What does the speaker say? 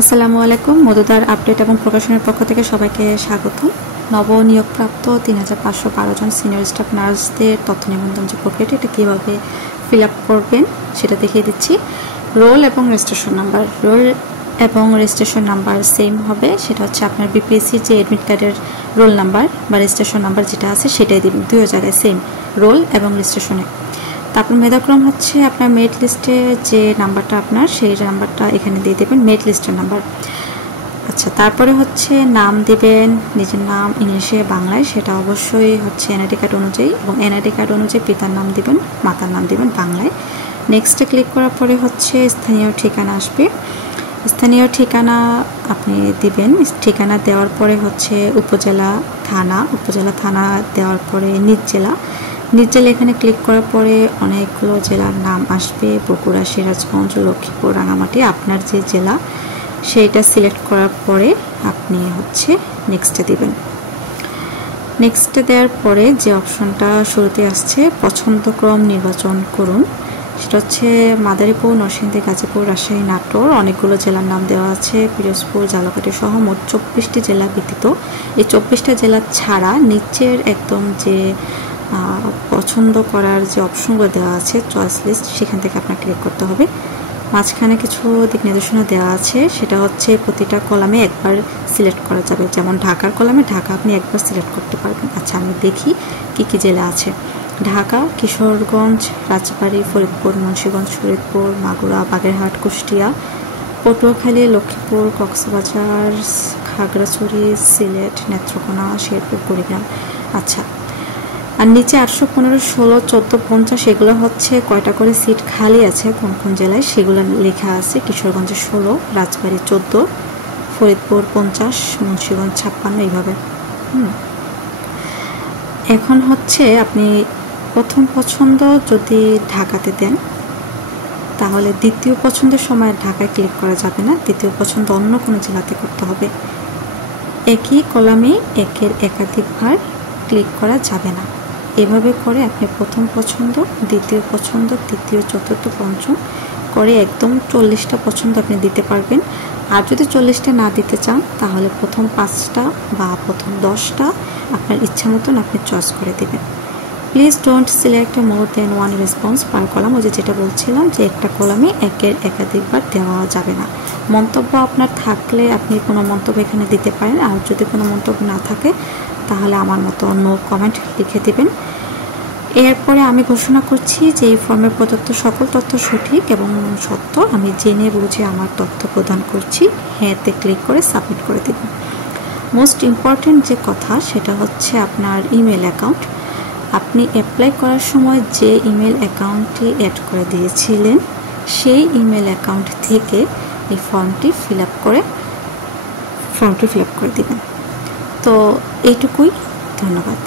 আসসালামু আলাইকুম। মধুদার আপডেট এবং প্রকাশনের পক্ষ থেকে সবাইকে স্বাগত। নবনিয়োগপ্রাপ্ত 3512 জন সিনিয়র স্টাফ নার্সদের তথ্য নিবন্ধন যে প্রক্রিয়াটি এটা কীভাবে ফিল আপ করবেন সেটা দেখিয়ে দিচ্ছি। রোল এবং রেজিস্ট্রেশন নাম্বার, রোল এবং রেজিস্ট্রেশন নাম্বার সেম হবে, সেটা হচ্ছে আপনার বিপিএসসি যে অ্যাডমিট কার্ডের রোল নাম্বার বা রেজিস্ট্রেশন নাম্বার যেটা আছে সেটাই দিবেন, দুই জায়গায় সেম রোল এবং রেজিস্ট্রেশনে। তারপর মেধাক্রম হচ্ছে আপনার মেরিট লিস্টে যে নাম্বারটা আপনার সেই নাম্বারটা এখানে দিয়ে দেবেন, মেরিট লিস্টের নাম্বার। আচ্ছা, তারপরে হচ্ছে নাম দিবেন, নিজের নাম ইংলিশে বাংলায়, সেটা অবশ্যই হচ্ছে এনআইডি কার্ড অনুযায়ী, এবং এনআইডি কার্ড অনুযায়ী পিতার নাম দিবেন, মাতার নাম দিবেন বাংলায়। নেক্সটে ক্লিক করার পরে হচ্ছে স্থানীয় ঠিকানা আসবে, স্থানীয় ঠিকানা আপনি দিবেন। ঠিকানা দেওয়ার পরে হচ্ছে উপজেলা থানা দেওয়ার পরে নিজ জেলা এখানে ক্লিক করার পরে অনেকগুলো জেলার নাম আসবে, বগুড়া, সিরাজগঞ্জ, লক্ষ্মীপুর, রাঙামাটি। আপনার যে জেলা সেইটা সিলেক্ট করার পরে আপনি হচ্ছে নেক্সটে দিবেন। নেক্সটে দেওয়ার পরে যে অপশনটা শুরুতে আসছে পছন্দক্রম নির্বাচন করুন, সেটা হচ্ছে মাদারীপুর, নরসিংদী, গাজীপুর, রাজশাহী, নাটোর, অনেকগুলো জেলার নাম দেওয়া আছে, পিরোজপুর, ঝালকাঠি সহ মোট 24টি জেলা ব্যতীত। এই 24টা জেলা ছাড়া নিচের একদম যে পছন্দ করার যে অপশনগুলো দেওয়া আছে চয়েস লিস্ট, সেখান থেকে আপনার ক্লিক করতে হবে। মাঝখানে কিছু দিক নির্দেশনা দেওয়া আছে, সেটা হচ্ছে প্রতিটা কলামে একবার সিলেক্ট করা যাবে, যেমন ঢাকার কলামে ঢাকা আপনি একবার সিলেক্ট করতে পারবেন। আচ্ছা, আমি দেখি কি কি জেলা আছে। ঢাকা, কিশোরগঞ্জ, রাজবাড়ী, ফরিদপুর, মুন্সিগঞ্জ, শরীয়তপুর, মাগুরা, বাগেরহাট, কুষ্টিয়া, পটুয়াখালী, লক্ষ্মীপুর, কক্সবাজার, খাগড়াছড়ি, সিলেট, নেত্রকোনা, শেরপুর, কুড়িগ্রাম। আচ্ছা, আর নিচে 815, 16, 14, 50 এগুলো হচ্ছে কয়টা করে সিট খালি আছে কোন কোন জেলায় সেগুলো লেখা আছে। কিশোরগঞ্জে 16, রাজবাড়ী 14, ফরিদপুর 50, মুন্সিগঞ্জ 56, এইভাবে। এখন হচ্ছে আপনি প্রথম পছন্দ যদি ঢাকাতে দেন তাহলে দ্বিতীয় পছন্দের সময় ঢাকায় ক্লিক করা যাবে না, দ্বিতীয় পছন্দ অন্য কোনো জেলাতে করতে হবে। একই কলামে একের একাধিকবার ক্লিক করা যাবে না। এভাবে করে আপনি প্রথম পছন্দ, দ্বিতীয় পছন্দ, তৃতীয়, চতুর্থ, পঞ্চম করে একদম 40টা পছন্দ আপনি দিতে পারবেন। আর যদি 40টা না দিতে চান তাহলে প্রথম 5টা বা প্রথম 10টা আপনার ইচ্ছা মতন আপনি চয়েস করে দেবেন। Please don't select more than one response per column. ওই যেটা বলছিলাম যে একটা কলামে একের একাধিকবার দেওয়া যাবে না। মন্তব্য আপনার থাকলে আপনি কোনো মন্তব্য এখানে দিতে পারেন, আর যদি কোনো মন্তব্য না থাকে তাহলে আমার মতো নো কমেন্ট লিখে দেবেন। এরপরে আমি ঘোষণা করছি যে এই ফর্মে প্রদত্ত সকল তথ্য সঠিক এবং সত্য, আমি জেনে বুঝে আমার তথ্য প্রদান করছি, হ্যাঁতে ক্লিক করে সাবমিট করে দেব। মোস্ট ইম্পর্টেন্ট যে কথা সেটা হচ্ছে আপনার ইমেল অ্যাকাউন্ট। আপনি অ্যাপ্লাই করার সময় যে ইমেল অ্যাকাউন্টটি অ্যাড করে দিয়েছিলেন সেই ইমেল অ্যাকাউন্ট থেকে এই ফর্মটি ফিল আপ করে দেবেন। তো এইটুকুই, ধন্যবাদ।